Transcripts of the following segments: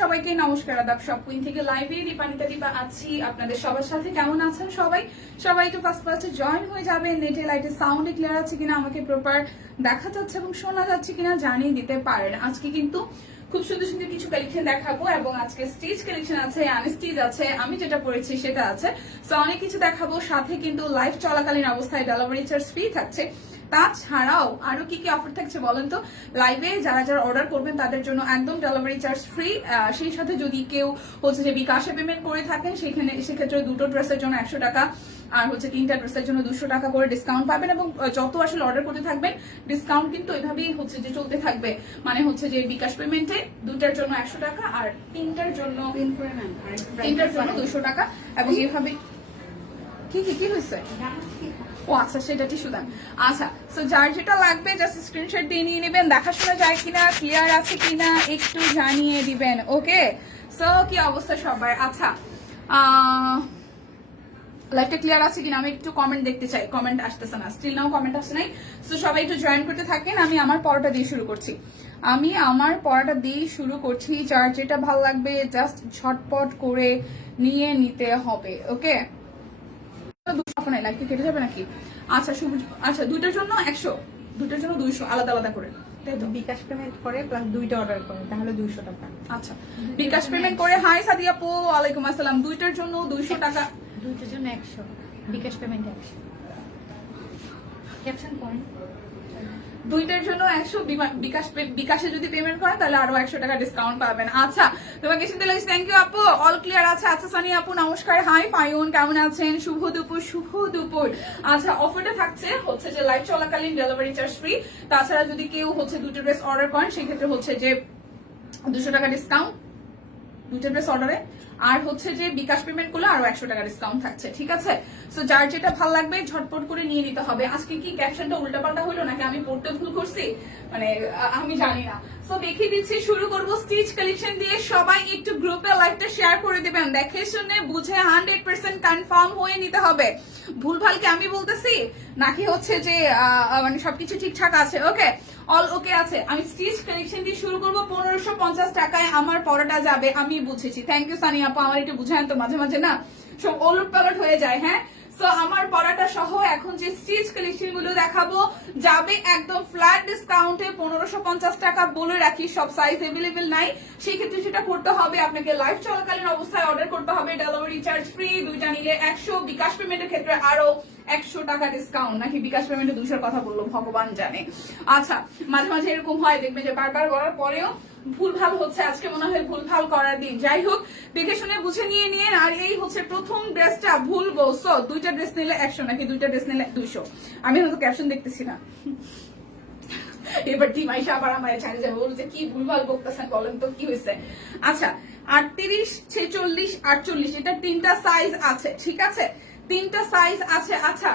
সবাইকে নমস্কার, আদাব সব কুইন থেকে লাইভে দীপানিতা দীপা আছি আপনাদের সবার সাথে। কেমন আছেন সবাই? সবাই একটু ফার্স্ট ফার্স্টে জয়েন হয়ে যাবে নেটে লাইটে সাউন্ডে ক্লিয়ার আছে কিনা, আমাকে প্রপার দেখা যাচ্ছে এবং শোনা যাচ্ছে কিনা জানিয়ে দিতে পারেন। আজকে কিন্তু খুব সুন্দর সুন্দর কিছু কালেকশন দেখাবো এবং আজকে স্টিচ কালেকশন আছে আনস্টিচ আছে, আমি যেটা পড়েছি সেটা আছে। সো অনেক কিছু দেখাবো, সাথে কিন্তু লাইভ চলাকালীন অবস্থায় ডেলিভারি চার্জ ফ্রি থাকছে। তাছাড়াও আরও কি কি অফার থাকছে বলেন তো? লাইভে যারা যারা অর্ডার করবেন তাদের জন্য একদম ডেলিভারি চার্জ ফ্রি সেই সাথে যদি কেউ হচ্ছে যে বিকাশে পেমেন্ট করে থাকেন সেখানে সেক্ষেত্রে দুটো ড্রেসের জন্য একশো টাকা আর হচ্ছে তিনটা ড্রেসের জন্য দুশো টাকা করে ডিসকাউন্ট পাবেন এবং যত আসলে অর্ডার করতে থাকবেন ডিসকাউন্ট কিন্তু এভাবেই হচ্ছে যে চলতে থাকবে। মানে হচ্ছে যে বিকাশ পেমেন্টে দুটার জন্য একশো টাকা আর তিনটার জন্য তিনটার জন্য দুশো টাকা। এবং এভাবে কি কি কি হয়েছে? ও আচ্ছা সেটা টিস্যু দেন আচ্ছা সো যার যেটা লাগবে জাস্ট স্ক্রিনশট দিয়ে নিয়ে নেবেন। দেখাশোনা যায় কিনা ক্লিয়ার আছে কিনা, একটু জানিয়ে দিবেন ওকে সো কি অবস্থা সবার? আচ্ছা লাইভটা ক্লিয়ার আছে কিনা? আমি একটু কমেন্ট দেখতে চাই। কমেন্ট আসতেছে না স্টিল নাও কমেন্ট আসছে নাই। সো সবাই একটু জয়েন করতে থাকেন, আমি আমার পড়াটা দিয়ে শুরু করছি। আমি আমার পড়াটা দিয়ে শুরু করছি, যার যেটা ভালো লাগবে জাস্ট ঝটপট করে নিয়ে নিতে হবে ওকে নাই লাইফ কেটে যাবে নাকি? আচ্ছা সবুজ আচ্ছা দুইটার জন্য একশো। দুইটার জন্য দুইশো আলাদা আলাদা করে। তাই তো? বিকাশ পেমেন্ট করে প্লাস দুইটা অর্ডার করে তাহলে দুইশো টাকা। আচ্ছা বিকাশ পেমেন্ট করে হাই সাদিয়া পো ওয়ালাইকুম আসসালাম। দুইটার জন্য দুইশো টাকা। দুইটার জন্য একশো বিকাশ পেমেন্ট একশো। ক্যাপশন পয়েন্ট দুইটার জন্য একশো বিকাশ বিকাশে যদি পেমেন্ট করেন তাহলে আরও একশো টাকা ডিসকাউন্ট পাবেন। আচ্ছা তোমাকে শুনতে লাগছে থ্যাংক ইউ আপু অল ক্লিয়ার আছে। আচ্ছা সানি আপু, নমস্কার হাই ফাইন কেমন আছেন? শুভ দুপুর শুভ দুপুর। আচ্ছা অফারটা থাকছে, হচ্ছে যে লাইভ চলাকালীন ডেলিভারি চার্জ ফ্রি তাছাড়া যদি কেউ হচ্ছে দুটো ড্রেস অর্ডার করেন, সেক্ষেত্রে হচ্ছে যে দুশো টাকা ডিসকাউন্ট দুটো ড্রেস অর্ডারে আর হচ্ছে যে বিকাশ পেমেন্ট করলে আরও একশো টাকা ডিসকাউন্ট থাকছে, ঠিক আছে? সো যার যেটা ভালো লাগবে ঝটপট করে নিয়ে নিতে হবে। আজকে কি ক্যাপশনটা উল্টাপাল্টা হলো নাকি আমি পড়তে ভুল করছি? মানে আমি জানি না। সো দেখিয়ে দিচ্ছি, শুরু করব স্টিচ কালেকশন দিয়ে। সবাই একটু গ্রুপে লাইভটা শেয়ার করে দিবেন। দেখে শুনে বুঝে হান্ড্রেড পার্সেন্ট কনফার্ম হয়ে নিতে হবে। ভুলভাল কি আমি বলতেছি? নাকি হচ্ছে যে মানে সবকিছু ঠিকঠাক আছে? ওকে অল ওকে আছে। আমি স্টিচ কানেকশন দিয়ে শুরু করব। পনেরোশো পঞ্চাশ টাকায় আমার পরোটা যাবে, আমি বুঝেছি। থ্যাংক ইউ সানি আপা। আমার একটু বুঝায় তো মাঝে মাঝে, না? সব ওলট পালট হয়ে যায় হ্যাঁ? সো আমার পরাটা সহ এখন যে স্টিচ কালেকশনগুলো দেখাবো, যাবে একদম ফ্ল্যাট ডিসকাউন্টে পনেরোশো পঞ্চাশ টাকা বলে রাখি, সব সাইজ এভেলেবেল নাই। সেই ক্ষেত্রে সেটা করতে হবে, আপনাকে লাইফ চলাকালীন অবস্থায় অর্ডার করতে হবে ডেলিভারি চার্জ ফ্রি দুইটা নিলে একশো। বিকাশ পেমেন্টের ক্ষেত্রে আরও একশো টাকা ডিসকাউন্ট নাকি বিকাশ পেমেন্টে দুশোর কথা বলল, ভগবান জানে। আচ্ছা মাঝে মাঝে এরকম হয়, দেখবে যে বারবার বলার পরেও ভুল ভালো হচ্ছে, আজকে মনে হয় ভুল ভালো করার দিন। যাই হোক, দেখে শুনে বুঝে নিয়ে নিয়ে আর এই হচ্ছে প্রথম ড্রেসটা ভুল বলছো। দুইটা ড্রেস নিলে একশো নাকি দুইটা ড্রেস নিলে দুইশো? আমি হয়তো ক্যাপশন দেখতেছি না। এবার টিম আইসা আবার আমার ছাড়ে যাবে। বলছে কি ভুলভাল বকতেছেন বলেন তো, কি হয়েছে আচ্ছা আটত্রিশ, ছেচল্লিশ, আটচল্লিশ, এটা তিনটা সাইজ আছে, ঠিক আছে? তিনটা সাইজ আছে আচ্ছা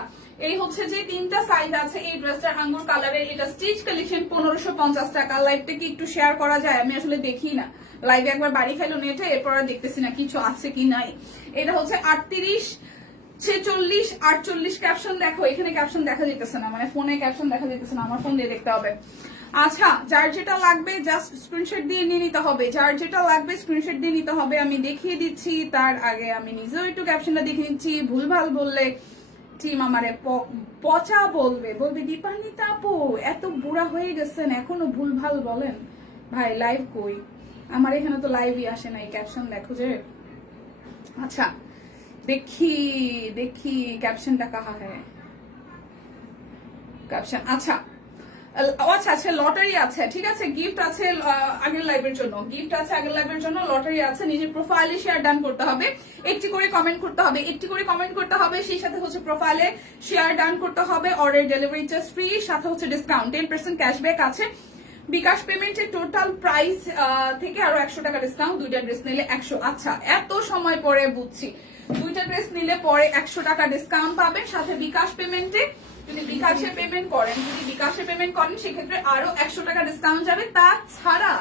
এই হচ্ছে যে তিনটা সাইজ আছে, এই ড্রেসটার আঙ্গুর কালারের এটা স্টিচ কালেকশন পনেরোশো পঞ্চাশ টাকা। লাইভটা কি একটু শেয়ার করা যায়? আমি আসলে দেখি না। লাইভে একবার বাড়ি খাইলো নেটে এরপর আর দেখতেছি না কিছু আছে কি নাই। এটা হচ্ছে আটত্রিশ, ছেচল্লিশ, আটচল্লিশ ক্যাপশন দেখো। এখানে ক্যাপশন দেখা যেতেছে না মানে ফোনে ক্যাপশন দেখা যেতেছে না, আমার ফোন দিয়ে দেখতে হবে। আচ্ছা যার যেটা লাগবে জাস্ট স্ক্রিনশট দিয়ে নিয়ে নিতে হবে। যার যেটা লাগবে স্ক্রিনশট দিয়ে নিতে হবে, আমি দেখিয়ে দিচ্ছি। তার আগে আমি নিজেও একটু ক্যাপশনটা দেখে নিচ্ছি। ভুলভাল বললে টিম আমারে পচা বলবে বলবে দীপান্বিতা আপু, এত বুড়া হয়ে গেছেন, এখনও ভুলভাল বলেন। ভাই লাইভ কই? আমার এখানে তো লাইভই আসে নাই ক্যাপশন দেখো যে। আচ্ছা দেখি দেখি ক্যাপশনটা কাহা হ্যাঁ ক্যাপশন আচ্ছা। আচ্ছা আচ্ছা লটারি আছে, ঠিক আছে? গিফট আছে আগের লাইভের জন্য। গিফট আছে, আগের লাইভের জন্য লটারি আছে, নিজের প্রোফাইলে শেয়ার ডান করতে হবে। একটি করে কমেন্ট করতে হবে, একটি করে কমেন্ট করতে হবে, সেই সাথে হচ্ছে প্রোফাইলে শেয়ার ডান করতে হবে অর্ডার ডেলিভারি চার্জ ফ্রি সাথে হচ্ছে ডিসকাউন্ট টেন পার্সেন্ট ক্যাশব্যাক আছে। বিকাশ পেমেন্টের টোটাল প্রাইস থেকে আরও একশো টাকা ডিসকাউন্ট দুইটা ড্রেস নিলে একশো। আচ্ছা এত সময় পরে বুঝছি। দুইটা ড্রেস নিলে পরে একশো টাকা ডিসকাউন্ট পাবেন, সাথে বিকাশ পেমেন্টে যদি বিকাশে পেমেন্ট করেন, যদি বিকাশে পেমেন্ট করেন, সেক্ষেত্রে আরও একশো টাকা ডিসকাউন্ট যাবে। তাছাড়া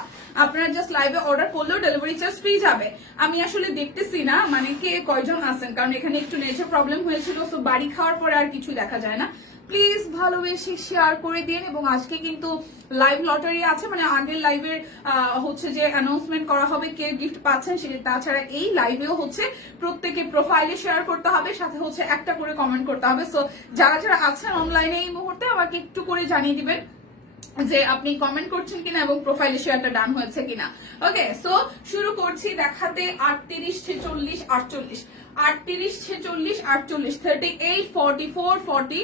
আপনারা জাস্ট লাইভে অর্ডার করলেও ডেলিভারি চার্জ ফ্রি যাবে। আমি আসলে দেখতেছি না মানে কে কয়জন আসেন কারণ এখানে একটু নেচার প্রবলেম হয়েছিল তো বাড়ি খাওয়ার পরে আর কিছু দেখা যায় না। প্লিজ ভালোবেসে শেয়ার করে দিন এবং আজকে কিন্তু লাইভ লটারি আছে। মানে আগের লাইভের হচ্ছে যে অ্যানাউন্সমেন্ট করা হবে কে গিফট পাচ্ছেন সেটা তাছাড়া এই লাইভেও হচ্ছে প্রত্যেকে প্রোফাইলে শেয়ার করতে হবে, সাথে হচ্ছে একটা করে কমেন্ট করতে হবে। সো যারা যারা আছেন অনলাইনে এই মুহূর্তে আমাকে একটু করে জানিয়ে দিবেন যে আপনি কমেন্ট করছেন কিনা এবং প্রোফাইলে শেয়ারটা ডান হয়েছে কিনা। ওকে সো শুরু করছি দেখাতে আটত্রিশ, ছেচল্লিশ, আটচল্লিশ। আটত্রিশ, ছেচল্লিশ, আটচল্লিশ thirty eight forty four forty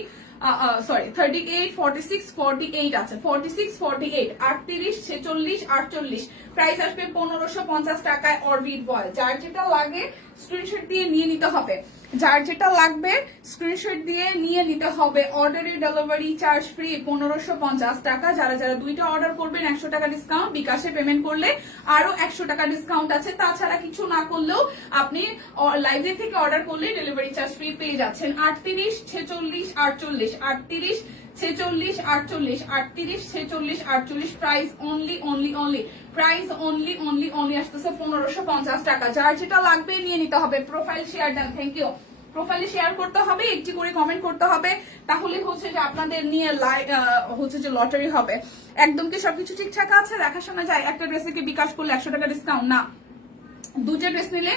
sorry thirty eight forty six forty eight আছে। ফর্টি সিক্স ফর্টি এইট আটত্রিশ, ছেচল্লিশ, আটচল্লিশ। প্রাইস আসবে পনেরোশো পঞ্চাশ টাকায় অরবিট বয় যার যেটা লাগে স্ক্রিনশট দিয়ে নিয়ে নিতে হবে। যার যেটা লাগবে স্ক্রিনশট দিয়ে নিয়ে নিতে হবে। অর্ডারে ডেলিভারি চার্জ ফ্রি পনেরোশো পঞ্চাশ টাকা। যারা যারা দুইটা অর্ডার করবেন, একশো টাকা ডিসকাউন্ট বিকাশে পেমেন্ট করলে আরও একশো টাকা ডিসকাউন্ট আছে। তাছাড়া কিছু না করলেও আপনি লাইভে থেকে অর্ডার করলে ডেলিভারি চার্জ ফ্রি পেয়ে যাচ্ছেন। আটত্রিশ, ছেচল্লিশ, আটচল্লিশ, আটত্রিশ ছেচল্লিশ, আটচল্লিশ, আটত্রিশ, ছেচল্লিশ, আটচল্লিশ price only only only price only only only আসতেছে পনেরোশো পঞ্চাশ টাকা। যার যেটা লাগবে নিয়ে নিতে হবে। প্রোফাইল শেয়ার দেন থ্যাংক ইউ প্রোফাইলে শেয়ার করতে হবে, একটি করে কমেন্ট করতে হবে। তাহলে হচ্ছে যে আপনাদের নিয়ে হচ্ছে যে লটারি হবে। একদম কি সবকিছু ঠিকঠাক আছে? দেখাশোনা যায়, একটা ড্রেসে বিকাশ করলে একশো টাকা ডিসকাউন্ট না। দুটো ড্রেস নিলে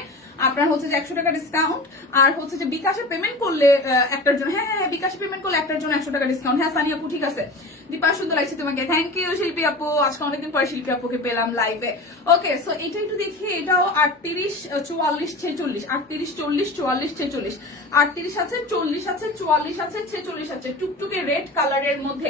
আপনার হচ্ছে যে একশো টাকা ডিসকাউন্ট আর হচ্ছে যে বিকাশে পেমেন্ট করলে একটার জন্য হ্যাঁ হ্যাঁ হ্যাঁ, বিকাশে পেমেন্ট করলে একটার জন্য একশো টাকা ডিসকাউন্ট হ্যাঁ সানি আপু ঠিক আছে। দীপা সুন্দর লাগছে তোমাকে। থ্যাংক ইউ শিল্পী আপু। আজকে অনেকদিন পরে শিল্পী আপুকে পেলাম লাইভে ওকে সো এটা একটু দেখি এটাও আটত্রিশ চুয়াল্লিশ ছেচল্লিশ। আটত্রিশ চল্লিশ চুয়াল্লিশ ছেচল্লিশ। আটত্রিশ আছে চল্লিশ আছে চুয়াল্লিশ আছে ছেচল্লিশ আছে। টুকটুকে রেড কালারের মধ্যে।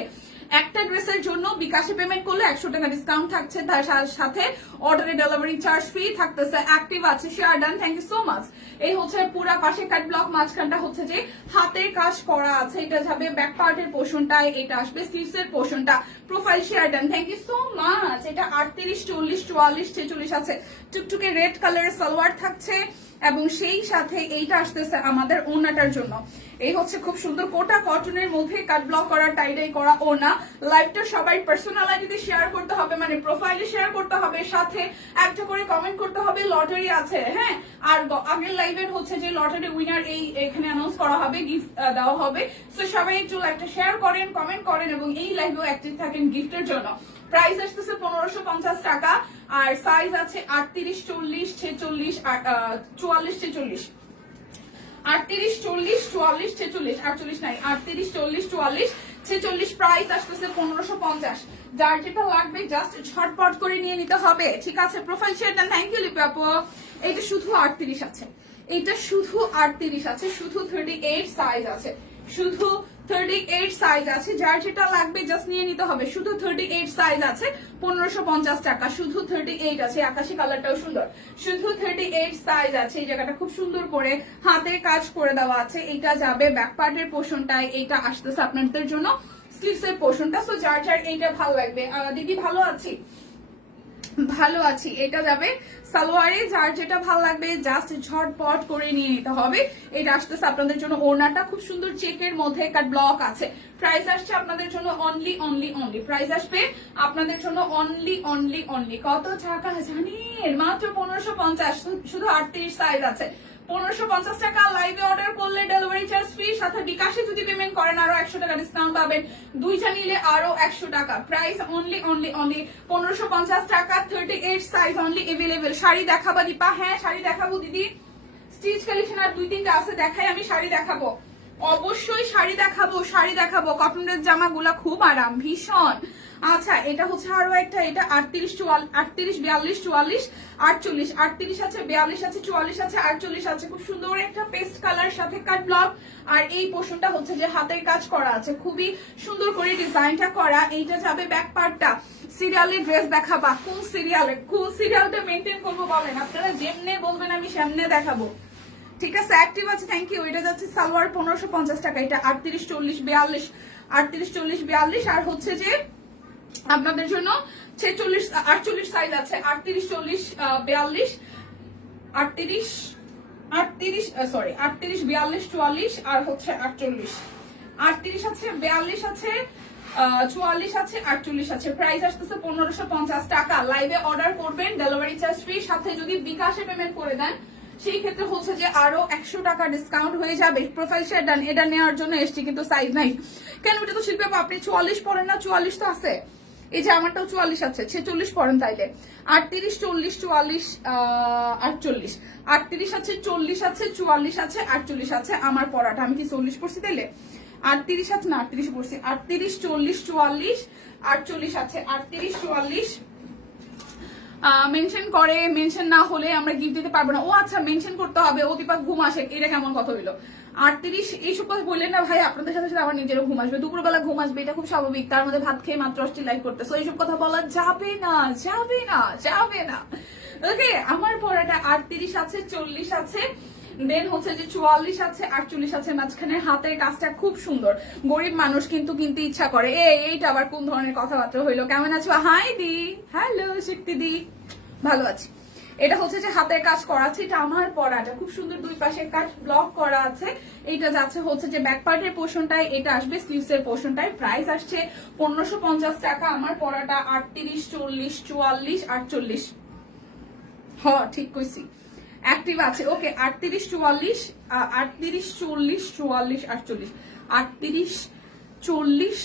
একটা ড্রেসের জন্য বিকাশে পেমেন্ট করলে একশো টাকা ডিসকাউন্ট থাকছে তার সাথে অর্ডারে ডেলিভারি চার্জ ফ্রি থাকতেছে। অ্যাক্টিভ আছে share done thank you so much এই হচ্ছে পুরা পাশে কাট ব্লক মাঝখানটা হচ্ছে যে হাতের কাজ করা আছে। এটা যাবে ব্যাক পার্টের পোর্শনটায় এটা আসবে স্লিভস এর পোর্শনটা profile share done thank you so much এটা আটত্রিশ, চল্লিশ, চুয়াল্লিশ, ছেচল্লিশ আছে। টুকটুকে রেড কালারের সালোয়ার থাকছে। এবং সেই সাথে এইটা আসতেছে আমাদের ওনাটার জন্য। এই হচ্ছে খুব সুন্দর কোটা কটনের মধ্যে কাট ব্লক করা টাইডাই করা ওনা লাইভটা সবাই পার্সোনাল আইডিতে শেয়ার করতে হবে মানে প্রোফাইলে শেয়ার করতে হবে, সাথে একটা করে কমেন্ট করতে হবে লটারি আছে হ্যাঁ? আর আগের লাইভের হচ্ছে যে লটারি উইনার এই এখানে অ্যানাউন্স করা হবে গিফট দেওয়া হবে। তো সবাই একটু লাইভটা শেয়ার করেন কমেন্ট করেন, এবং এই লাইভেও অ্যাক্টিভ থাকেন গিফটের জন্য। প্রাইস আসতেছে পনেরোশো পঞ্চাশ টাকা, আর সাইজ আছে আটত্রিশ, চল্লিশ, ছেচল্লিশ চুয়াল্লিশ, ছেচল্লিশ। আটত্রিশ, চল্লিশ, চুয়াল্লিশ, ছেচল্লিশ, আটচল্লিশ নাই, আটত্রিশ, চল্লিশ, চুয়াল্লিশ, ছেচল্লিশ প্রাইস আসতেছে পনেরোশো পঞ্চাশ। যার যেটা লাগবে জাস্ট ঝটপট করে নিয়ে নিতে হবে, ঠিক আছে? প্রোফাইল শেয়ারটা থ্যাংক ইউ লিপি এইটা শুধু আটত্রিশ আছে। এইটা শুধু আটত্রিশ আছে, শুধু থার্টি এইট সাইজ আছে। শুধু থার্টি এইট সাইজ আছে। যার যেটা লাগবে জাস্ট নিয়ে নিতে হবে। শুধু থার্টি এইট সাইজ আছে, পনেরোশো পঞ্চাশ টাকা। শুধু থার্টি এইট আছে, আকাশি কালারটাও সুন্দর। শুধু থার্টি এইট সাইজ আছে, এই জায়গাটা খুব সুন্দর করে হাতের কাজ করে দেওয়া আছে। এটা যাবে ব্যাক পার্টের পোর্শনটায় এটা আসতেছে আপনাদের জন্য স্লিভস এর পোর্শনটা সো যার যার এইটা ভালো লাগবে। দিদি ভালো আছি? ভালো আছি। এটা যাবে সালোয়ারে, যার যেটা ভালো লাগবে জাস্ট ঝটপট করে নিয়ে নিতে হবে। এটা আসতেছে আপনাদের জন্য ওড়নাটা। খুব সুন্দর চেকের মধ্যে একটা ব্লক আছে। প্রাইস আসছে আপনাদের জন্য অনলি অনলি অনলি প্রাইস আসবে আপনাদের জন্য অনলি অনলি অনলি কত টাকা জানেন? মাত্র পনেরোশো পঞ্চাশ। শুধু আটত্রিশ সাইজ আছে। পনেরোশো পঞ্চাশ টাকা লাইভে অর্ডার করলে ডেলিভারি চার্জ ফ্রি সাথে বিকাশে যদি পেমেন্ট করেন আরও একশো টাকা ডিসকাউন্ট পাবেন। দুইটা নিলে আরও একশো টাকা। প্রাইস অনলি অনলি অনলি পনেরোশো পঞ্চাশ টাকা thirty eight size only available sari দেখাবা দীপা। হ্যাঁ শাড়ি দেখাবো দিদি। স্টিচ কালেকশন আর দুই তিনটা আছে, দেখাই, আমি শাড়ি দেখাবো। অবশ্যই শাড়ি দেখাবো শাড়ি দেখাবো। কটনের জামাগুলা খুব আরাম, ভীষণ। আচ্ছা এটা হচ্ছে আরও একটা, এটা আটত্রিশ আটত্রিশ, বিয়াল্লিশ, চুয়াল্লিশ, আটচল্লিশ, আটত্রিশ আছে, বিয়াল্লিশ আছে, চুয়াল্লিশ আছে, আটচল্লিশ আছে। খুব সুন্দর একটা পেস্ট কালার সাথে কাট ব্লক। আর এই পোর্শনটা হচ্ছে যে হাতের কাজ করা আছে। খুবই সুন্দর করে ডিজাইনটা করা। এইটা যাবে ব্যাক পার্টটা সিরিয়ালের ড্রেস দেখাবা। কোন সিরিয়ালে? কোন সিরিয়ালটা মেনটেন করব বলেন? আপনারা যেমনে বলবেন, আমি সেমনে দেখাবো। ঠিক আছে অ্যাক্টিভ আছে থ্যাংক ইউ এটা যাচ্ছে সালোয়ার পনেরোশো পঞ্চাশ টাকা। এটা আটত্রিশ, চল্লিশ, বিয়াল্লিশ, আটত্রিশ, চল্লিশ, বিয়াল্লিশ। আর হচ্ছে যে আপনাদের জন্য ছেচল্লিশ আটচল্লিশ সাইজ আছে। আটত্রিশ চল্লিশ বিয়াল্লিশ আটত্রিশ আটত্রিশ সরি আটত্রিশ বিয়াল্লিশ চুয়াল্লিশ আর হচ্ছে আটচল্লিশ। আটত্রিশ আছে বিয়াল্লিশ আছে চুয়াল্লিশ আছে আটচল্লিশ আছে। প্রাইস আসতেছে পনেরোশো পঞ্চাশ টাকা। লাইভে অর্ডার করবেন ডেলিভারি চার্জ ফ্রি সাথে যদি বিকাশে পেমেন্ট করে দেন সেই ক্ষেত্রে হচ্ছে যে আরও একশো টাকা ডিসকাউন্ট হয়ে যাবে। প্রোফাইল ডান এটা নেওয়ার জন্য এসছি কিন্তু সাইজ নাই। কেন এটা তো শিল্পে আপু, আপনি চুয়াল্লিশ পরেন না চুয়াল্লিশ তো আছে। এই যে আমারটাও চুয়াল্লিশ আছে, ছেচল্লিশ পরেন তাইলে। আটত্রিশ, চল্লিশ, চুয়াল্লিশ আটচল্লিশ। আটত্রিশ আছে, চল্লিশ আছে, চুয়াল্লিশ আছে, আটচল্লিশ আছে আমার পড়াটা। আমি কি চল্লিশ পড়ছি তাইলে? আটত্রিশ আছে না, আটত্রিশ পড়ছি। আটত্রিশ, চল্লিশ, চুয়াল্লিশ, আটচল্লিশ আছে। আটত্রিশ, চুয়াল্লিশ মেনশন করে, মেনশন না হলে আমরা গিফট দিতে পারব না। ও আচ্ছা মেনশন করতে হবে। ও দীপক ঘুম আসে। এটা কেমন কথা হইল? আটত্রিশ এইসব কথা বললেন না ভাই, আপনাদের সাথে সাথে আমার নিজেরও ঘুম আসবে। দুপুরবেলা ঘুম আসবে, এটা খুব স্বাভাবিক। তার মধ্যে ভাত খেয়ে মাত্র আসছি লাইভ করতেছে। এইসব কথা বলা যাবে না যাবে না যাবে না। ওকে আমার পড়াটা আটত্রিশ আছে, চল্লিশ আছে দেন হচ্ছে যে চুয়াল্লিশ আছে, আটচল্লিশ আছে, মাঝখানে হাতের কাজটা খুব সুন্দর। গরিব মানুষ কিন্তু কিনতে ইচ্ছা করে। এ এইটা আবার কোন ধরনের কথাবার্তা হইল? কেমন আছো? হাই দি হ্যালো শক্তি দি ভালো আছি। এটা হচ্ছে যে হাতের কাজ করা আছে, এটা আমার পরাটা খুব সুন্দর দুই পাশে কাজ ব্লক করা আছে। এটা যাচ্ছে হচ্ছে যে ব্যাক পার্টের পোর্শনটায় এটা আসবে স্লিভস এর পোর্শনটায় প্রাইস আসছে পনেরোশো টাকা, আমার পরাটা আটত্রিশ, চল্লিশ, চুয়াল্লিশ, আটচল্লিশ। হ, ঠিক কইছি। অ্যাক্টিভ আছে ওকে আটত্রিশ, চুয়াল্লিশ আটত্রিশ, চল্লিশ, চুয়াল্লিশ, আটচল্লিশ। আটত্রিশ, চল্লিশ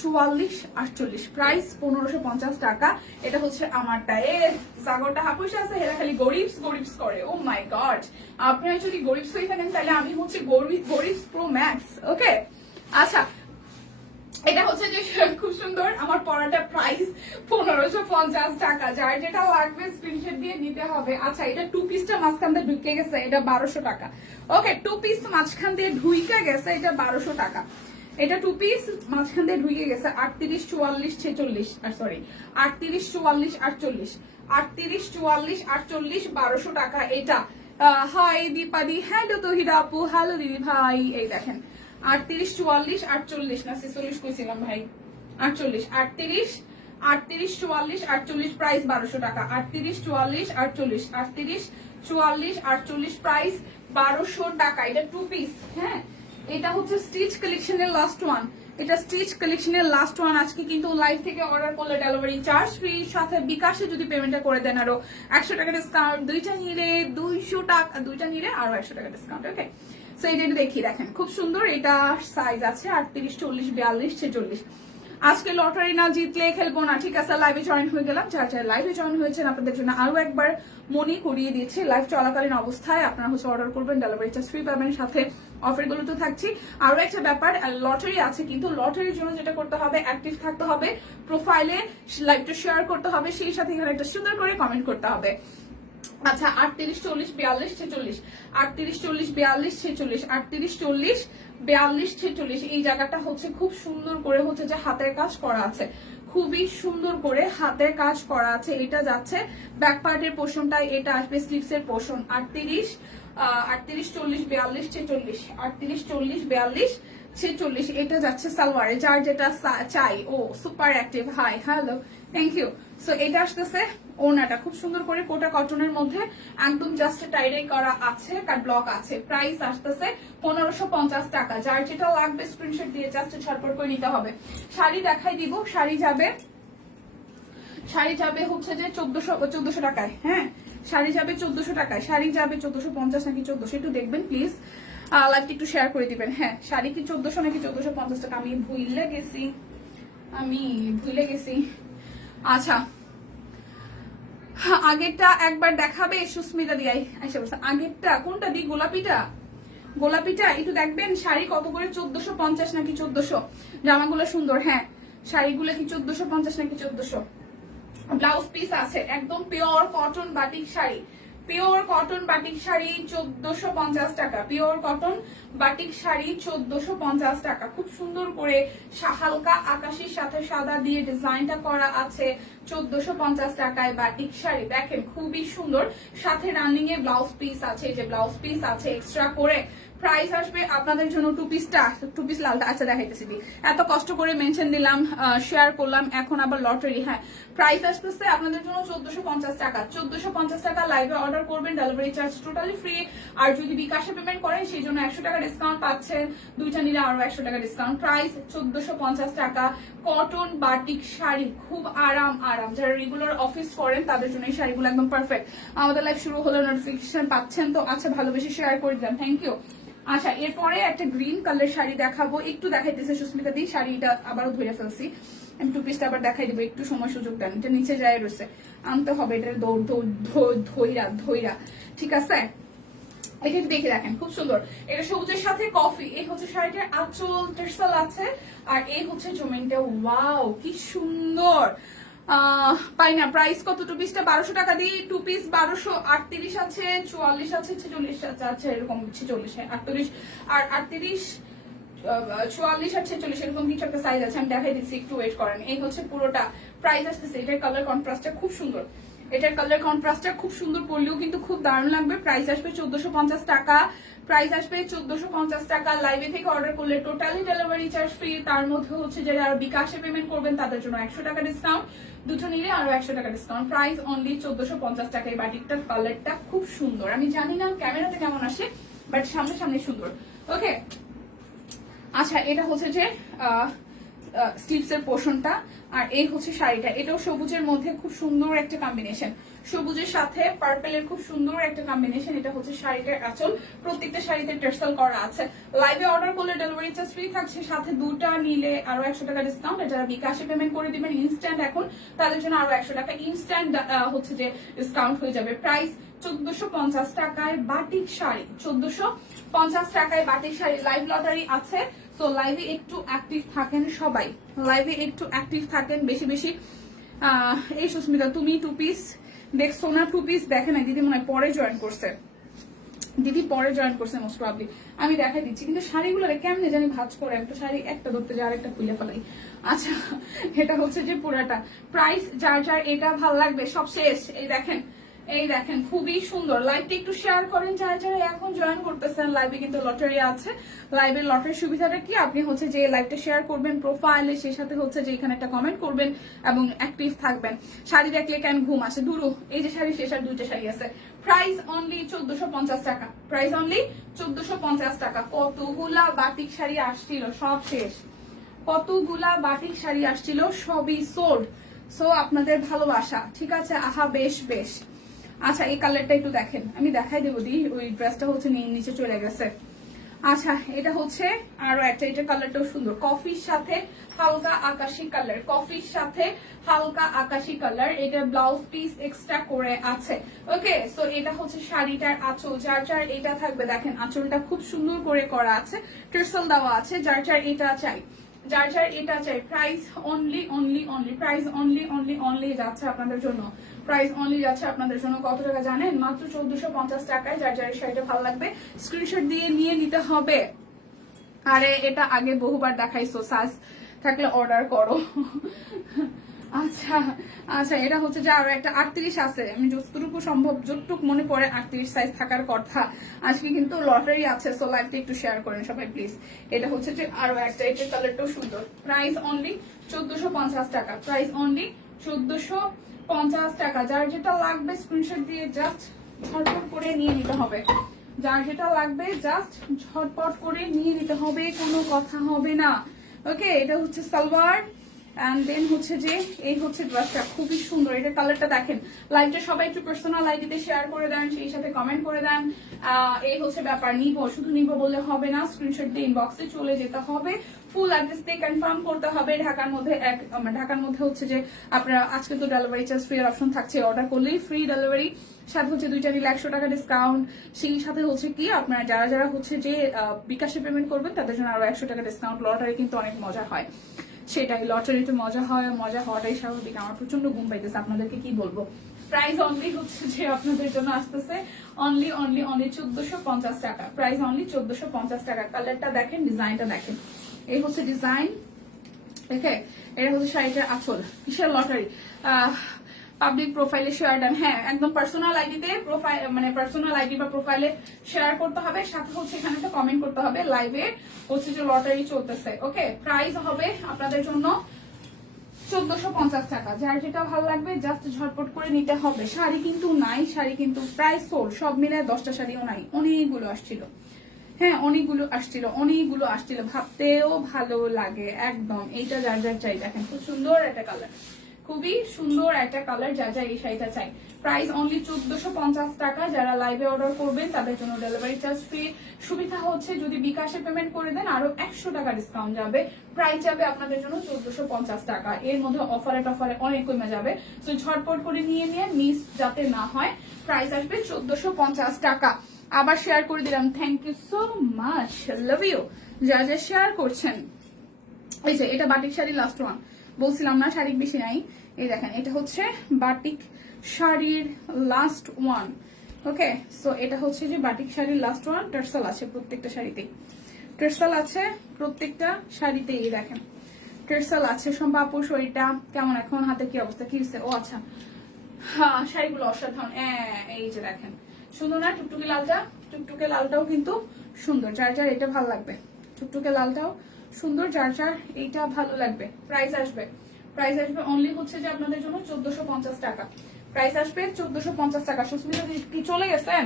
চুয়াল্লিশ, আটচল্লিশ। প্রাইস পনেরোশো পঞ্চাশ টাকা। এটা হচ্ছে আছে, হেরা খালি গরিবস গরিবস করে। ও মাই গড আপনারা যদি গরিবস হয়ে থাকেন, তাহলে আমি হচ্ছে গরিবস প্রো ম্যাক্স ওকে আচ্ছা এটা হচ্ছে যে খুব সুন্দর। আমার পড়াটা প্রাইস পনেরোশো পঞ্চাশ টাকা। যার যেটা লাগবে স্ক্রিনশট দিয়ে নিতে হবে। আচ্ছা এটা টু পিসটা মাঝখান দিয়ে ঢুকে গেছে, এটা বারোশো টাকা। ওকে টু পিস মাঝখান দিয়ে ঢুইকে গেছে, এটা বারোশো টাকা। এটা টু পিস মাঝখান দিয়ে ঢুকে গেছে। আটত্রিশ, চুয়াল্লিশ, ছেচল্লিশ, আর সরি আটত্রিশ, চুয়াল্লিশ, আটচল্লিশ। আটত্রিশ, চুয়াল্লিশ, আটচল্লিশ, বারোশো টাকা এটা। হাই দীপাদি হ্যালো তহিদা আপু। হ্যালো দিদি ভাই। এই দেখেন। আটত্রিশ, চুয়াল্লিশ, আটচল্লিশ। না, ছেচল্লিশ কইছিলাম ভাই। আটচল্লিশ, আটত্রিশ আটত্রিশ, চুয়াল্লিশ, আটচল্লিশ প্রাইস বারোশো টাকা। আটত্রিশ, চুয়াল্লিশ, আটচল্লিশ, আটত্রিশ, চুয়াল্লিশ, আটচল্লিশ প্রাইস বারোশো টাকা। এটা টু পিস হ্যাঁ? এটা হচ্ছে স্টিচ কালেকশনের লাস্ট ওয়ান এটা স্টিচ কালেকশনের লাস্ট ওয়ান আজকে কিন্তু লাইভ থেকে অর্ডার করলে ডেলিভারি চার্জ ফ্রি সাথে বিকাশে যদি পেমেন্টটা করে দেন আরও একশো টাকা ডিসকাউন্ট দুইটা নিলে দুইশো টাকা, দুইটা নিলে আরও একশো টাকা ডিসকাউন্ট ওকে সো এটা দেখি দেখেন। খুব সুন্দর, এটা সাইজ আছে আটত্রিশ, চল্লিশ, বিয়াল্লিশ, ছেচল্লিশ। আজকে লটারি না জিতলে খেলব না, ঠিক আছে? লাইভে জয়েন হয়ে গেলাম। যার যারা লাইভে জয়েন হয়েছেন, আপনাদের জন্য আরও একবার মনে করিয়ে দিয়েছি। লাইভ চলাকালীন অবস্থায় আপনারা হচ্ছে অর্ডার করবেন ডেলিভারি চার্জ ফ্রি পাবেন, সাথে অফারগুলো তো থাকছি আরও একটা ব্যাপার লটারি আছে, কিন্তু লটারির জন্য যেটা করতে হবে অ্যাক্টিভ থাকতে হবে প্রোফাইলে লাইভটা শেয়ার করতে হবে, সেই সাথে এখানে একটা সুন্দর করে কমেন্ট করতে হবে। আচ্ছা আটত্রিশ, চল্লিশ, বিয়াল্লিশ, ছেচল্লিশ। আটত্রিশ, চল্লিশ, বিয়াল্লিশ, ছেচল্লিশ। আটত্রিশ, চল্লিশ, বিয়াল্লিশ, ছেচল্লিশ। এই জায়গাটা হচ্ছে খুব সুন্দর করে হচ্ছে যে হাতের কাজ করা আছে। খুবই সুন্দর করে হাতের কাজ করা আছে। এটা যাচ্ছে ব্যাক পার্টের পোষণটাই এটা আসবে স্লিপস এর পোষণ। আটত্রিশ আটত্রিশ, চল্লিশ, বিয়াল্লিশ, ছেচল্লিশ, আটত্রিশ, চল্লিশ, বিয়াল্লিশ, ছেচল্লিশ, এটা যাচ্ছে সালোয়ারে। যার যেটা চাই, ও super active hi hello thank you so এটা আসতেছে ওনাটা খুব সুন্দর করে কোটা কটনের মধ্যে একদম জাস্ট টাইডাই করা আছে, কার ব্লক আছে। প্রাইস আসতেছে পনেরোশো পঞ্চাশ টাকা। যার যেটা লাগবে স্ক্রিনশট দিয়ে জাস্ট ঝটপট করে নিতে হবে। শাড়ি দেখাই দিব। শাড়ি যাবে শাড়ি যাবে হচ্ছে যে চোদ্দশো চোদ্দশো টাকায়। হ্যাঁ শাড়ি যাবে চোদ্দশো টাকায়। শাড়ি যাবে চোদ্দশো পঞ্চাশ নাকি চোদ্দশো, একটু দেখবেন প্লিজ লাইভটা একটু শেয়ার করে দিবেন। হ্যাঁ শাড়ি কি চোদ্দশো নাকি চোদ্দশো পঞ্চাশ টাকা? আমি ভুলে গেছি। আমি ভুলে গেছি। আচ্ছা। আগেরটা একবার দেখাবে সুস্মিতা দিয়াই। আগেরটা, কোনটা দি? গোলাপিটা? গোলাপিটা, একটু দেখবেন, শাড়ি কত করে? চোদ্দশো পঞ্চাশ নাকি চোদ্দশো? জামাগুলো সুন্দর হ্যাঁ। শাড়িগুলো কি চোদ্দশো পঞ্চাশ নাকি চোদ্দশো? ব্লাউজ পিস আছে, একদম pure cotton batik sari. Pure cotton batik sari চোদ্দশো পঞ্চাশ টাকা। পিওর কটন বাটিক শাড়ি চোদ্দশো পঞ্চাশ টাকা। খুব সুন্দর করে হালকা আকাশির সাথে সাদা দিয়ে ডিজাইনটা করা আছে চোদ্দশো পঞ্চাশ টাকায় বাটিক শাড়ি। দেখেন, খুবই সুন্দর। সাথে রানিং এ ব্লাউজ পিস আছে। যে ব্লাউজ পিস আছে এক্সট্রা করে প্রাইস আসবে আপনাদের জন্য টু পিসটা টু। পিস লালটা আচ্ছা দেখাইতেছি এত কষ্ট করে মেনশন দিলাম শেয়ার করলাম, এখন আবার লটারি হ্যাঁ। প্রাইস আসতেছে আপনাদের জন্য চোদ্দশো পঞ্চাশ টাকা। চোদ্দশো পঞ্চাশ টাকা লাইভে অর্ডার করবেন ডেলিভারি চার্জ টোটালি ফ্রি আর যদি বিকাশে পেমেন্ট করেন, সেই জন্য একশো টাকা ডিসকাউন্ট পাচ্ছেন। দুইটা নিলে আরও একশো টাকা ডিসকাউন্ট প্রাইস চোদ্দশো পঞ্চাশ টাকা। কটন বাটিক শাড়ি খুব আরাম আরাম। যারা রেগুলার অফিস করেন, তাদের জন্য এই শাড়িগুলো একদম পারফেক্ট আমাদের লাইভ শুরু হলো নোটিফিকেশন পাচ্ছেন তো আচ্ছা ভালোবেসে শেয়ার করে দিলাম। থ্যাংক ইউ আচ্ছা এরপরে একটা গ্রিন কালার শাড়ি দেখাবো। একটু দেখাইতেছে সুস্মিতা দি, শাড়িটা আবারও ধরে ফেলছি। আমি টু পিসটা আবার দেখাই দেবো, একটু সময় সুযোগ দেন, এটা নিচে যায় রয়েছে। আনতে হবে এটা দৌড় দৌড় ধ- ধইরা ধইরা, ঠিক আছে? এটা দেখে দেখেন, খুব সুন্দর। এটা সবুজের সাথে কফি এই হচ্ছে শাড়িটার আঁচল, টেরসাল আছে, আর এই হচ্ছে জমিনটা। ওয়াও, কি সুন্দর! পাই না? প্রাইস কত? টু পিসটা বারোশো টাকা দিয়ে টু পিস বারোশো আটত্রিশ আছে, চুয়াল্লিশ আছে, ছেচল্লিশ আছে আছে এরকম ছেচল্লিশ, আটত্রিশ, আর আটত্রিশ চুয়াল্লিশ আর ছেচল্লিশ, এরকম কিছু একটা সাইজ আছে, আমি দেখাই দিচ্ছি, একটু ওয়েট করেন। এই হচ্ছে পুরোটা প্রাইস আসতেছে, এটার কালার কন্ট্রাস্টটা খুব সুন্দর। এটার কালার কন্ট্রাস্টটা খুব সুন্দর পড়লেও কিন্তু খুব দারুণ লাগবে। প্রাইস আসবে চোদ্দশো টাকা। প্রাইস আসবে চোদ্দশো টাকা লাইভে থেকে অর্ডার করলে টোটালি ডেলিভারি চার্জ ফ্রি তার মধ্যে হচ্ছে যারা বিকাশে পেমেন্ট করবেন, তাদের জন্য একশো টাকা ডিসকাউন্ট দুটো নিলে আরও একশো টাকা ডিসকাউন্ট প্রাইস অনলি চোদ্দশো পঞ্চাশ টাকা। এই বাটিকটার কালারটা খুব সুন্দর। আমি জানি না ক্যামেরাতে কেমন আসে বাট সামনে সামনে সুন্দর। ওকে আচ্ছা এটা হচ্ছে যে স্লিপস এর পোর্শনটা আর এই হচ্ছে শাড়িটা। এটাও সবুজের মধ্যে খুব সুন্দর একটা কম্বিনেশন সবুজের সাথে পার্পেলের খুব সুন্দর একটা কম্বিনেশন এটা হচ্ছে শাড়িটার আঁচল। প্রত্যেকটা শাড়িতে টেরসাল করা আছে। লাইভে অর্ডার করলে ডেলিভারি চার্জ ফ্রি থাকছে। সাথে দুটা নিলে আরও একশো টাকা ডিসকাউন্ট যারা বিকাশে পেমেন্ট করে দিবেন ইনস্ট্যান্ট এখন। তাদের জন্য আরও একশো টাকা ইনস্ট্যান্ট হচ্ছে যে ডিসকাউন্ট হয়ে যাবে। প্রাইস চোদ্দশো পঞ্চাশ টাকায় বাটিক শাড়ি। চোদ্দশো পঞ্চাশ টাকায় বাটিক শাড়ি। লাইভ লটারি আছে। তো লাইভে একটু অ্যাক্টিভ থাকেন সবাই। লাইভে একটু অ্যাক্টিভ থাকেন বেশি বেশি। এই সুস্মিতা, তুমি টু পিস দেখছ না টু পিস দেখে না দিদি মনে হয় পরে জয়েন করছে। দিদি পরে জয়েন করছে মোস্ট প্রবলি আমি দেখাই দিচ্ছি। কিন্তু শাড়িগুলো কেমনে জানি ভাজ করে একটা শাড়ি, একটা ধরতে যায়, আরেকটা খুলে ফেলাই। আচ্ছা এটা হচ্ছে যে পুরাটা। প্রাইস যার যার, এটা ভালো লাগবে, সব শেষ। এই দেখেন এই দেখেন, খুবই সুন্দর। লাইভটা একটু শেয়ার করেন, যারা যারা এখন জয়েন করতেছেন লাইভে কিন্তু লটারি আছে। লাইভের লটারির সুবিধাটা কি? আপনি হচ্ছে যে লাইভটা শেয়ার করবেন প্রোফাইলে সেই সাথে হচ্ছে যে এখানে একটা কমেন্ট করবেন এবং অ্যাক্টিভ থাকবেন। শাড়ি দেখলে কেন ঘুম আসে? দুরু, এই যে শাড়ি শেষ আর দুইটা শাড়ি আছে। প্রাইস অনলি চোদ্দশো পঞ্চাশ টাকা। প্রাইস অনলি চোদ্দশো পঞ্চাশ টাকা। কতগুলা বাটিক শাড়ি আসছিল? সব শেষ। কতগুলা বাটিক শাড়ি আসছিল? সবই সোল্ড সো আপনাদের ভালোবাসা। ঠিক আছে? আহা, বেশ বেশ। আচ্ছা এই কালারটা একটু দেখেন। আমি দেখাই দেবো দি, ওই ড্রেসটা হচ্ছে নিচে চলে গেছে। আচ্ছা এটা হচ্ছে আরও একটা, এটা কালারটাও সুন্দর। কফির সাথে হালকা আকাশি কালার কফির সাথে হালকা আকাশি কালার এটা ব্লাউজ পিস এক্সট্রা করে আছে। ওকে সো এটা হচ্ছে শাড়িটার আঁচল, যার যার এটা থাকবে, দেখেন আঁচলটা খুব সুন্দর করে করা আছে ট্রেসল দেওয়া আছে, যার যার এটা চাই। যার যার এটা চাই price only only only price only only only যাচ্ছে আপনাদের জন্য। প্রাইস অনলি যাচ্ছে আপনাদের জন্য। কত টাকা জানেন? মাত্র চোদ্দশো পঞ্চাশ টাকায় যার যার শাড়িটা ভালো লাগবে স্ক্রিনশট দিয়ে নিয়ে নিতে হবে। আরে, এটা আগে বহুবার দেখাইছো সাজ থাকলে অর্ডার করো। আচ্ছা আচ্ছা এটা হচ্ছে যে আরও একটা আটত্রিশ আছে। আমি যতটুকু সম্ভব, যতটুকু মনে পড়ে, আটত্রিশ সাইজ থাকার কথা। আজকে কিন্তু লটারি আছে সো লাইভটা একটু শেয়ার করেন সবাই প্লিজ এটা হচ্ছে যে আরও একটা এটার কালারটাও সুন্দর। প্রাইস অনলি চোদ্দশো পঞ্চাশ টাকা। প্রাইস অনলি চোদ্দশো পঞ্চাশ টাকা। যার যেটা লাগবে স্ক্রিনশট দিয়ে জাস্ট ঝটপট করে নিয়ে নিতে হবে। যার যেটা লাগবে জাস্ট ঝটপট করে নিয়ে নিতে হবে, কোনো কথা হবে না। ওকে এটা হচ্ছে সালোয়ার। অ্যান্ড দেন হচ্ছে যে, এই হচ্ছে খুবই সুন্দর। এটা কালারটা দেখেন সবাই একটু শেয়ার করে দেন, সেই সাথে কমেন্ট করে দেন। এই হচ্ছে ব্যাপার, নিব বললে হবে না চলে যেতে হবে। ফুল দিয়ে কনফার্ম করতে হবে। ঢাকার মধ্যে এক ঢাকার মধ্যে হচ্ছে যে, আপনারা আজকে তো ডেলিভারি চার্জ ফ্রি অপশন থাকছে অর্ডার করলেই ফ্রি ডেলিভারি সাথে হচ্ছে দুইটা নিলে একশো টাকা ডিসকাউন্ট সেই সাথে হচ্ছে কি, আপনারা যারা যারা হচ্ছে যে বিকাশে পেমেন্ট করবেন, তাদের জন্য আরও একশো টাকা ডিসকাউন্ট লটারি কিন্তু অনেক মজা হয়। সেটাই, লটারিতে মজা হয়, মজা হওয়াটাই স্বাভাবিক। আমার প্রচণ্ড ঘুম পাইতেছে, আপনাদেরকে কি বলব? প্রাইস অনলি হচ্ছে যে আপনাদের জন্য আসতেছে অনলি অনলি অনলি চোদ্দশো পঞ্চাশ টাকা। প্রাইস অনলি চোদ্দশো পঞ্চাশ টাকা। কালারটা দেখেন ডিজাইনটা দেখেন। এই হচ্ছে ডিজাইন দেখে এটা হচ্ছে শাড়িটার আসল কিসের লটারি। পাবলিক প্রোফাইলে শেয়ার ডান হ্যাঁ একদম পার্সোনাল আইডিতে প্রোফাইল মানে পার্সোনাল আইডি বা প্রোফাইলে শেয়ার করতে হবে, সাথে হচ্ছে এখানে একটা কমেন্ট করতে হবে লাইভে হচ্ছে যে লটারি চলতেছে ওকে প্রাইস হবে আপনাদের জন্য চোদ্দশো পঞ্চাশ টাকা। যার যেটা ভালো লাগবে জাস্ট ঝটপট করে নিতে হবে। শাড়ি কিন্তু নাই, শাড়ি কিন্তু প্রায় সোল সব মিলে দশটা শাড়িও নাই। অনেকগুলো আসছিল। হ্যাঁ অনেকগুলো আসছিল অনেকগুলো আসছিল। ভাবতেও ভালো লাগে, একদম। এইটা যার যার চাই দেখেন। খুব সুন্দর একটা কালার খুবই সুন্দর একটা কালার যা যা এই শাড়িটা চাই। প্রাইস অনলি চোদ্দশো পঞ্চাশ টাকা। যারা লাইভে অর্ডার করবেন, তাদের জন্য ডেলিভারি চার্জ ফ্রি সুবিধা হচ্ছে যদি বিকাশে পেমেন্ট করে দেন, আরও একশো টাকা ডিসকাউন্ট যাবে। প্রাইস যাবে আপনাদের জন্য চোদ্দশো পঞ্চাশ টাকা। এর মধ্যে অফারে টফারে অনেক কমে যাবে। তো ঝটপট করে নিয়ে নিয়ে মিস যাতে না হয় প্রাইস আসবে চোদ্দশো পঞ্চাশ টাকা। আবার শেয়ার করে দিলাম। Thank you so much love you যা যা শেয়ার করছেন, এই যে, এটা বাটিক শাড়ি লাস্ট ওয়ান বলছিলাম না শাড়ি বেশি নাই। এই দেখেন, এটা হচ্ছে বাটিক শাড়ির লাস্ট ওয়ান ওকে সো এটা হচ্ছে যে বাটিক শাড়ির লাস্ট ওয়ান টার্সাল আছে প্রত্যেকটা শাড়িতেই টার্সাল আছে প্রত্যেকটা শাড়িতেই এই দেখেন। টার্সাল আছে সম্পাপুর শরীরটা, কেমন এখন হাতে কি অবস্থা, কি হচ্ছে ও আচ্ছা। হ্যাঁ শাড়িগুলো অসাধারণ। এই যে দেখেন। সুন্দর না? টুকটুকে লালটা? টুকটুকে লালটাও কিন্তু সুন্দর। যার যার, এটা ভালো লাগবে। টুকটুকে লালটাও সুন্দর, যার যার এইটা ভালো লাগবে। প্রাইস আসবে। প্রাইস আসবে অনলি হচ্ছে যে আপনাদের জন্য চোদ্দশো পঞ্চাশ টাকা। প্রাইস আসবে চোদ্দশো পঞ্চাশ টাকা। সুস্মিতা কি চলে গেছেন?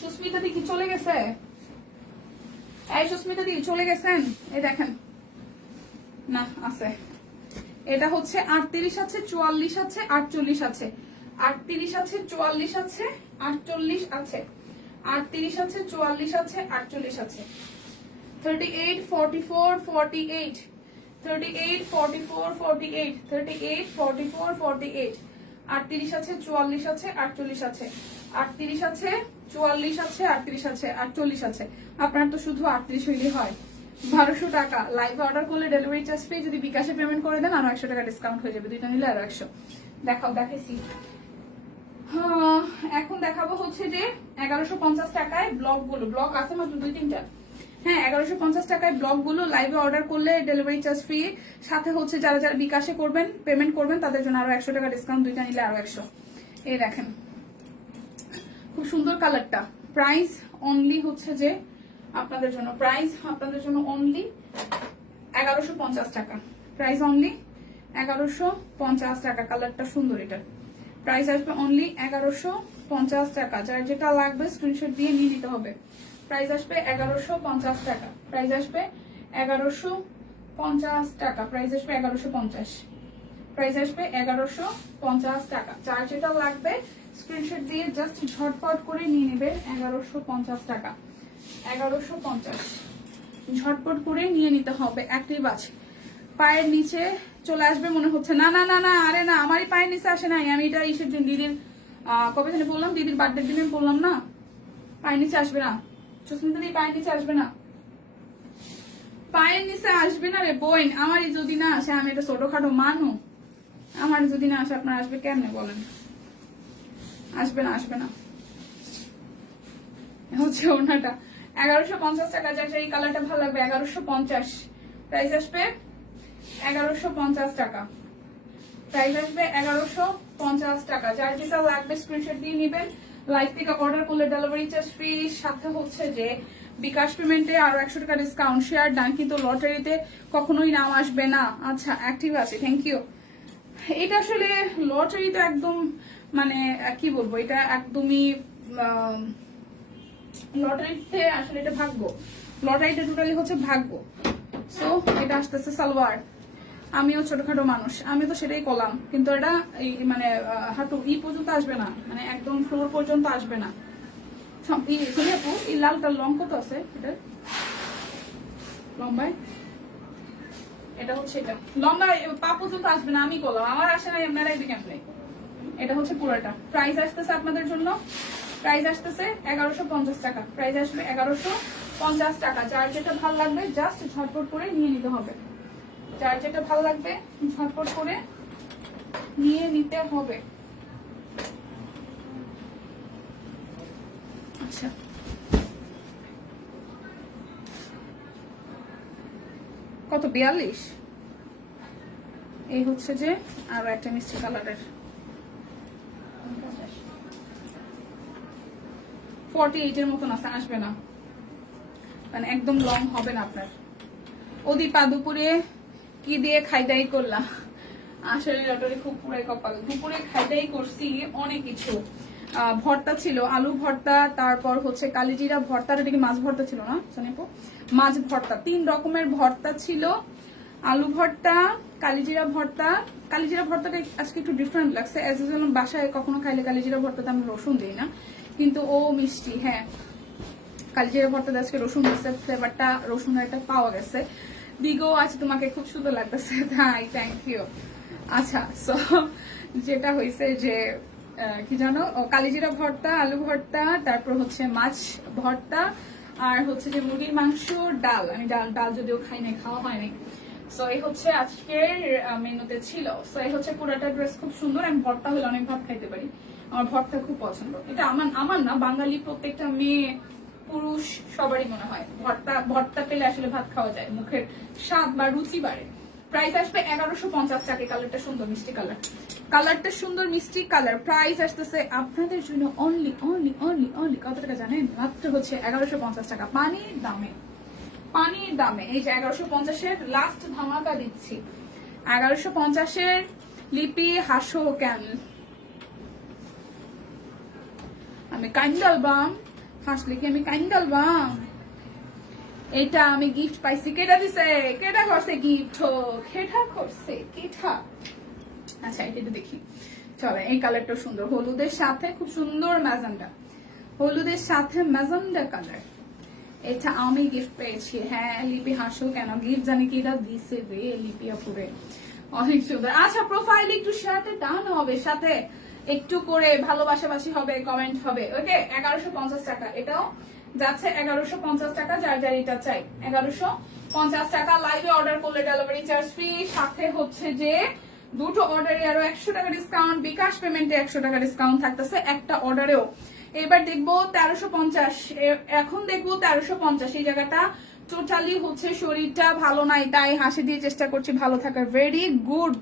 সুস্মিতা দি কি চলে গেছে? এই সুস্মিতা দি, চলে গেছেন? এই দেখেন। না, আছে। এটা হচ্ছে আটত্রিশ আছে, চুয়াল্লিশ আছে, আটচল্লিশ আছে। আটত্রিশ আছে, চুয়াল্লিশ আছে, আটচল্লিশ আছে। আটত্রিশ আছে, চুয়াল্লিশ আছে, আটচল্লিশ আছে। Thirty eight forty four forty eight thirty eight forty four forty eight thirty eight forty four forty eight আটত্রিশ আছে, চুয়াল্লিশ আছে, আটচল্লিশ আছে। আটত্রিশ আছে, চুয়াল্লিশ আছে, আটত্রিশ আছে, আটচল্লিশ আছে। আপনার তো শুধু আটত্রিশ হইলে হয়। বারোশো টাকা। লাইভ অর্ডার করলে ডেলিভারি চার্জ পেয়ে যদি বিকাশে পেমেন্ট করে দেন, আরও একশো টাকা ডিসকাউন্ট হয়ে যাবে। দুইটা নিলে আরও একশো। দেখাও, দেখাইছি। এখন দেখাবো হচ্ছে যে এগারোশো পঞ্চাশ টাকায় ব্লগগুলো। ব্লগ আছে মাত্র দুই, তিনটা। হ্যাঁ এগারোশো পঞ্চাশ টাকায় ব্লগগুলো লাইভে অর্ডার করলে ডেলিভারি চার্জ ফ্রি সাথে হচ্ছে যারা যারা বিকাশে করবেন পেমেন্ট করবেন, তাদের জন্য আরও একশো টাকা ডিসকাউন্ট দুইটা নিলে আরও একশো। এই দেখেন। খুব সুন্দর কালারটা প্রাইস অনলি হচ্ছে যে আপনাদের জন্য। প্রাইস আপনাদের জন্য অনলি এগারোশো পঞ্চাশ টাকা। প্রাইস অনলি এগারোশো পঞ্চাশ টাকা। কালারটা সুন্দর এটা। প্রাইস আসবে অনলি এগারোশো পঞ্চাশ টাকা। যার যেটা লাগবে স্ক্রিনশট দিয়ে নিয়ে নিতে হবে। প্রাইস আসবে এগারোশো পঞ্চাশ টাকা। প্রাইস আসবে এগারোশো পঞ্চাশ টাকা। প্রাইস আসবে এগারোশো পঞ্চাশ। প্রাইস আসবে এগারোশো পঞ্চাশ টাকা। যার যেটা লাগবে স্ক্রিনশট দিয়ে জাস্ট ঝটপট করে নিয়ে নেবেন এগারোশো পঞ্চাশ টাকা। এগারোশো পঞ্চাশ। ঝটপট করে নিয়ে নিতে হবে অ্যাক্টিভ আছে। পায়ের নিচে চলে আসবে মনে হচ্ছে, না না না না, আরে না, আমারই পায়ের নিচে আসে নাই, আমি এটা ইসের দিন দিদির কবে বললাম, দিদির বার্থডে দিনে বললাম, না, পায়ের নিচে আসবে না। সুস্মিতা দি পায়ের নিচে আসবে না। পায়ের নিচে আসবে না রে বোন, আমারই যদি না আসে, আমি এটা ছোটখাটো মানু। আমার যদি না আসে, আপনার আসবে কেমনে বলেন? আসবে না আসবে না। হচ্ছে ওনাটা। এগারোশো পঞ্চাশ টাকা যার এই কালারটা ভালো লাগবে, এগারোশো পঞ্চাশ। প্রাইস আসবে এগারোশো পঞ্চাশ টাকা। প্রাইস আসবে এগারোশো পঞ্চাশ টাকা। যার যেটা লাগবে স্ক্রিনশট দিয়ে নেবেন। লাইভ থেকে অর্ডার করলে ডেলিভারি চার্জ ফ্রি সাথে হচ্ছে যে বিকাশ পেমেন্টে আরও একশো টাকা ডিসকাউন্ট শেয়ার ডান কিন্তু লটারিতে কখনোই নাম আসবে না। আচ্ছা অ্যাক্টিভ আছে থ্যাংক ইউ এটা আসলে লটারি তো একদম মানে কি বলব, এটা একদমই লটারিতে আসলে এটা ভাগ্য। লটারিটা টোটালি হচ্ছে ভাগ্য। সো এটা আসতেছে সালোয়ার। আমিও ছোটখাটো মানুষ। আমি তো সেটাই করলাম। কিন্তু এটা এই মানে হাঁটু, ই পর্যন্ত আসবে না। মানে একদম ফ্লোর পর্যন্ত আসবে না। আপু আছে? এটা? এটা হচ্ছে এটা। পর্যন্ত আসবে না, আমি আমার আসে না এটা হচ্ছে পুরোটা। আসতেছে আপনাদের জন্য। আসতেছে এগারোশো পঞ্চাশ টাকা। প্রাইস আসবে এগারোশো পঞ্চাশ টাকা। যার যেটা ভালো লাগবে জাস্ট ঝটপট করে নিয়ে নিতে হবে। যার যেটা ভালো লাগবে, ঝটপট করে নিয়ে নিতে হবে। আচ্ছা। কত, বিয়াল্লিশ? এই হচ্ছে যে আরও একটা মিষ্টি কালারের। ফর্টি এইটের মতন আছে, আসবে না। মানে একদম লং হবে না আপনার। ওদিপা দুপুরে কি দিয়ে খাইদাই করলাম? আসলে লটারি খুব পুরাই কপাল। দুপুরে খাইদাই করছি অনেক কিছু। ভর্তা ছিল, আলু ভর্তা, তারপর হচ্ছে কালিজিরা ভর্তা এটা কি মাছ ভর্তা ছিল না জানিপো মাছ ভর্তা, তিন রকমের ভর্তা ছিল। আলু ভর্তা, কালিজিরা ভর্তা। কালিজিরা ভর্তাটা আজকে একটু ডিফারেন্ট লাগছে। অ্যাজ ইউজুয়াল বাসায় কখনো খাইলে কালিজিরা ভর্তাতে আমি রসুন দিই না। কিন্তু ও মিষ্টি হ্যাঁ। কালিজিরা ভর্তাতে আজকে রসুন দিচ্ছে ফ্লেভারটা রসুনের একটা পাওয়া গেছে। দিগো আজ তোমাকে খুব সুন্দর লাগতেছে। তাই থ্যাংক ইউ আচ্ছা সো যেটা হয়েছে যে কি জানো? কালিজিরা ভর্তা, আলু ভর্তা, তারপর হচ্ছে মাছ ভর্তা, আর হচ্ছে যে মুরগির মাংস, ডাল। আমি ডাল ডাল যদিও খাই নাই, খাওয়া হয়নি সো এই হচ্ছে আজকের মেনুতে ছিল। সো এই হচ্ছে পুরাটা ড্রেস খুব সুন্দর আমি ভর্তা হলে অনেক ভাত খাইতে পারি। আমার ভর্তা খুব পছন্দ। এটা আমার আমার না, বাঙালি প্রত্যেকটা মেয়ে পুরুষ সবারই মনে হয়। ভর্তা ভর্তা পেলে আসলে ভাত খাওয়া যায়। মুখের স্বাদ বা রুচি বাড়ে। প্রাইস আসবে এগারোশো পঞ্চাশ টাকা। কালারটা সুন্দর, মিষ্টি কালার কালারটা সুন্দর, মিষ্টি কালার প্রাইস আসতেছে আপনাদের জন্য অনলি অনলি অনলি অনলি কত টাকা জানেন? মাত্র হচ্ছে এগারোশো পঞ্চাশ টাকা। পানির দামে। পানির দামে। এই যে এগারোশো পঞ্চাশের লাস্ট ধামাকা দিচ্ছি। এগারোশো পঞ্চাশের লিপি হাসো কেন? আমি কাইন্ডাল বাম। হাসলে কি আমি এটা আমি গিফট পাইছি। কেটা দিছে? কেটা করছে গিফট কেটা করছে? কেটা আচ্ছা এটা দেখি। এই কালারটা সুন্দর। হলুদের সাথে খুব সুন্দর ম্যাজেন্ডা। হলুদের সাথে ম্যাজেন্ডা কালার এটা আমি গিফট পেয়েছি। হ্যাঁ লিপি হাসো কেন? গিফট জানি কি এটা দিছে রে, লিপি আপুরে। অনেক সুন্দর। আচ্ছা প্রোফাইল একটু সাথে ডান হবে, সাথে একটু করে ভালোবাসাবাসি হবে কমেন্ট হবে ওকে এগারোশো পঞ্চাশ টাকা। এটাও যাচ্ছে এগারোশো পঞ্চাশ টাকা যার যার এটা চাই। এগারোশো পঞ্চাশ টাকা লাইভে অর্ডার করলে ডেলিভারি চার্জ ফ্রি সাথে হচ্ছে যে দুটো অর্ডারে আরও একশো টাকা ডিসকাউন্ট বিকাশ পেমেন্টে একশো টাকা ডিসকাউন্ট থাকতেছে একটা অর্ডারেও এবার দেখব তেরোশো পঞ্চাশ। এখন দেখব তেরোশো পঞ্চাশ। এই জায়গাটা টোটালি হচ্ছে শরীরটা ভালো নাই, তাই হাসি দিয়ে চেষ্টা করছি ভালো থাকার। Very good